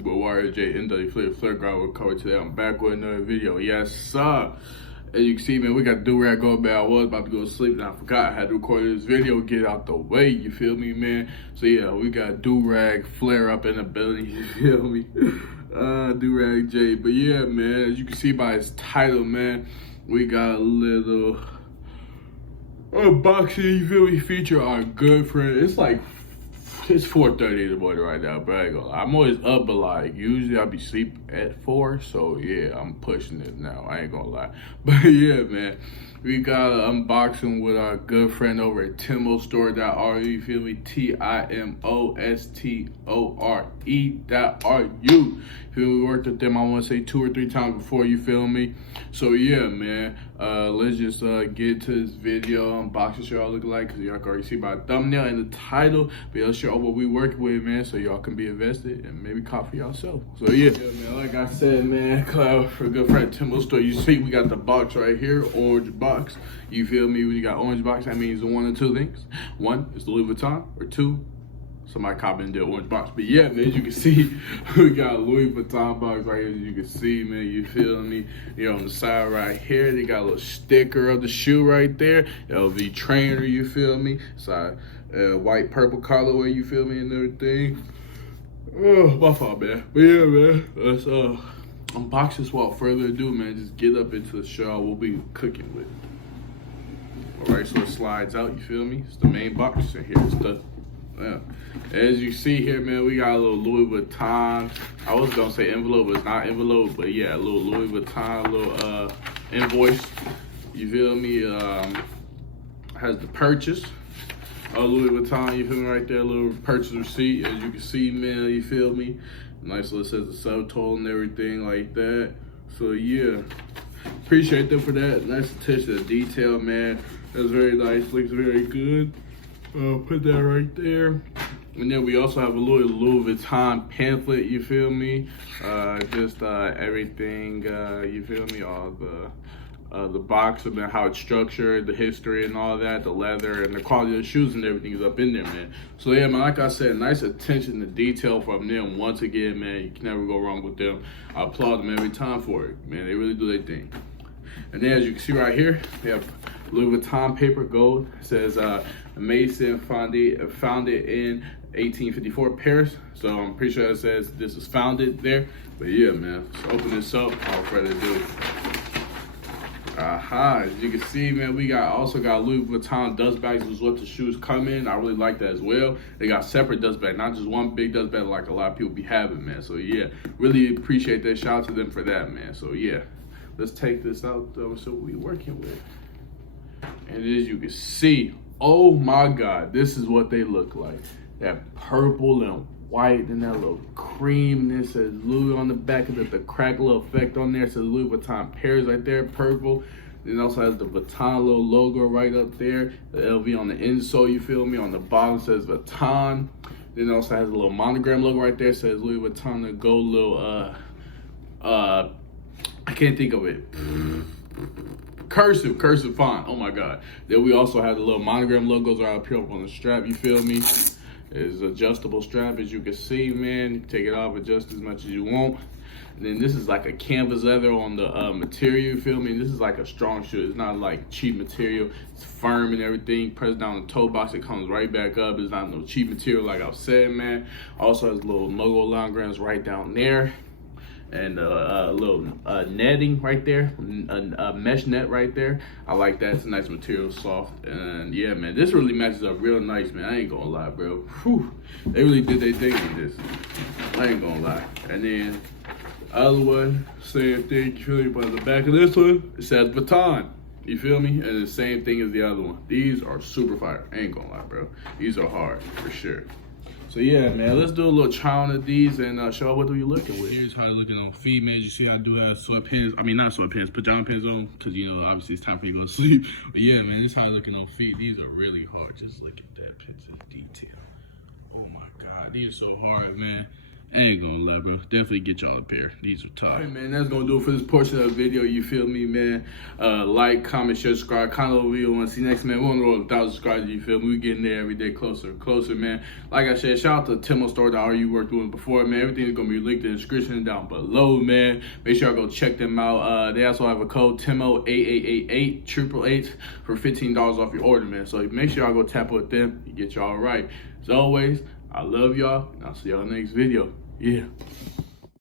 your boy YJ NW Flare Guard with cover today. I'm back with another video. Yes, sir. As you can see, man, we got do-rag going, man. I was about to go to sleep and I forgot I had to record this video, get out the way, you feel me, man? So yeah, we got do-rag flare up in the building, you feel me? Do-rag J. But yeah, man, as you can see by his title, man, we got a little unboxing, you feel me, feature our good friend. It's 4:30 in the morning right now, but I ain't gonna lie. I'm always up, but like usually I'll be sleep at 4, so yeah, I'm pushing it now. I ain't gonna lie. But yeah, man, we got an unboxing with our good friend over at timostore.ru, you feel me? TIMOSTORE.RU. Feel me? We worked with them, I wanna say 2 or 3 times before, you feel me? So yeah, man, let's just get to this video, unboxing, show y'all look like, because y'all can already see by the thumbnail and the title, but let's show what we working with, man, so y'all can be invested and maybe cop for yourself. So yeah, man, like I said, man, for a good friend Timo Store, you see we got the box right here, orange box, you feel me? When you got orange box, that means one of 2 things. 1 is the Louis Vuitton, or 2, somebody copied the orange box. But yeah, man, as you can see, we got a Louis Vuitton box right here. As you can see, man, you feel me? You know, on the side right here, they got a little sticker of the shoe right there. LV trainer, you feel me? Side white purple colorway, you feel me, and everything. Oh, my fault, man. But yeah, man, let's unbox this without further ado, man. Just get up into the show we'll be cooking with. All right, so it slides out, you feel me? It's the main box, and here's the as you see here, man, we got a little Louis Vuitton. I was gonna say envelope, but it's not envelope, but yeah, a little Louis Vuitton, a little invoice. You feel me? Has the purchase of Louis Vuitton, you feel me, right there, a little purchase receipt. As you can see, man, you feel me? Nice little says the subtotal and everything like that. So yeah, appreciate them for that. Nice attention to detail, man. That's very nice, looks very good. Put that right there. And then we also have a little Louis Vuitton pamphlet, you feel me? Just everything, you feel me? All the box and how it's structured, the history and all that, the leather and the quality of the shoes and everything is up in there, man. So yeah, man, like I said, nice attention to detail from them. Once again, man, you can never go wrong with them. I applaud them every time for it, man. They really do their thing. And then as you can see right here, we have Louis Vuitton paper gold. It says Mason founded in 1854 Paris. So I'm pretty sure it says this was founded there. But yeah, man, let's open this up without further ado. As you can see, man, we also got Louis Vuitton dust bags, is what the shoes come in. I really like that as well. They got separate dust bags, not just one big dust bag like a lot of people be having, man. So yeah, really appreciate that. Shout out to them for that, man. So yeah, let's take this out though, so what we working with. And as you can see, oh my God, this is what they look like. That purple and white and that little cream. And it says Louis on the back of the crackle effect on there. It says Louis Vuitton Paris right there, purple. Then it also has the Vuitton little logo right up there. The LV on the insole, you feel me? On the bottom says Vuitton. Then it also has a little monogram logo right there. It says Louis Vuitton, the gold little, I can't think of it. Cursive font, oh my God. Then we also have the little monogram logos right up here up on the strap, you feel me? It's adjustable strap, as you can see, man. You can take it off, adjust as much as you want. And then this is like a canvas leather on the material, you feel me? This is like a strong shoe. It's not like cheap material. It's firm and everything. Press down the toe box, it comes right back up. It's not no cheap material like I've said, man. Also has little logo monograms right down there. And a little netting right there, a mesh net right there. I like that. It's a nice material, soft, and yeah, man, this really matches up real nice, man. I ain't gonna lie, bro. Whew. They really did their thing with this. I ain't gonna lie. And then other one, same thing. You feel me? But on the back of this one, it says Vuitton. You feel me? And the same thing as the other one. These are super fire. I ain't gonna lie, bro. These are hard for sure. So yeah, man, let's do a little try on of these and show what you looking with. Here's how I looking on feet, man. You see I do have sweatpants. I mean, not sweatpants, pajama pants on, because, you know, obviously it's time for you to go to sleep. But yeah, man, this is how I looking on feet. These are really hard. Just look at that picture detail. Oh my God, these are so hard, man. I ain't gonna lie, bro. Definitely get y'all a pair. These are tough. All right, man. That's gonna do it for this portion of the video. You feel me, man? Like, comment, share, subscribe. Comment on the video. Want to see next, man? We're on the road to 1,000 subscribers. You feel me? We getting there every day, closer and closer, man. Like I said, shout out to Timo Store that you worked with before, man. Everything is gonna be linked in the description down below, man. Make sure y'all go check them out. They also have a code TIMO8888 for $15 off your order, man. So make sure y'all go tap with them. You get y'all right. As always, I love y'all, and I'll see y'all next video. Yeah.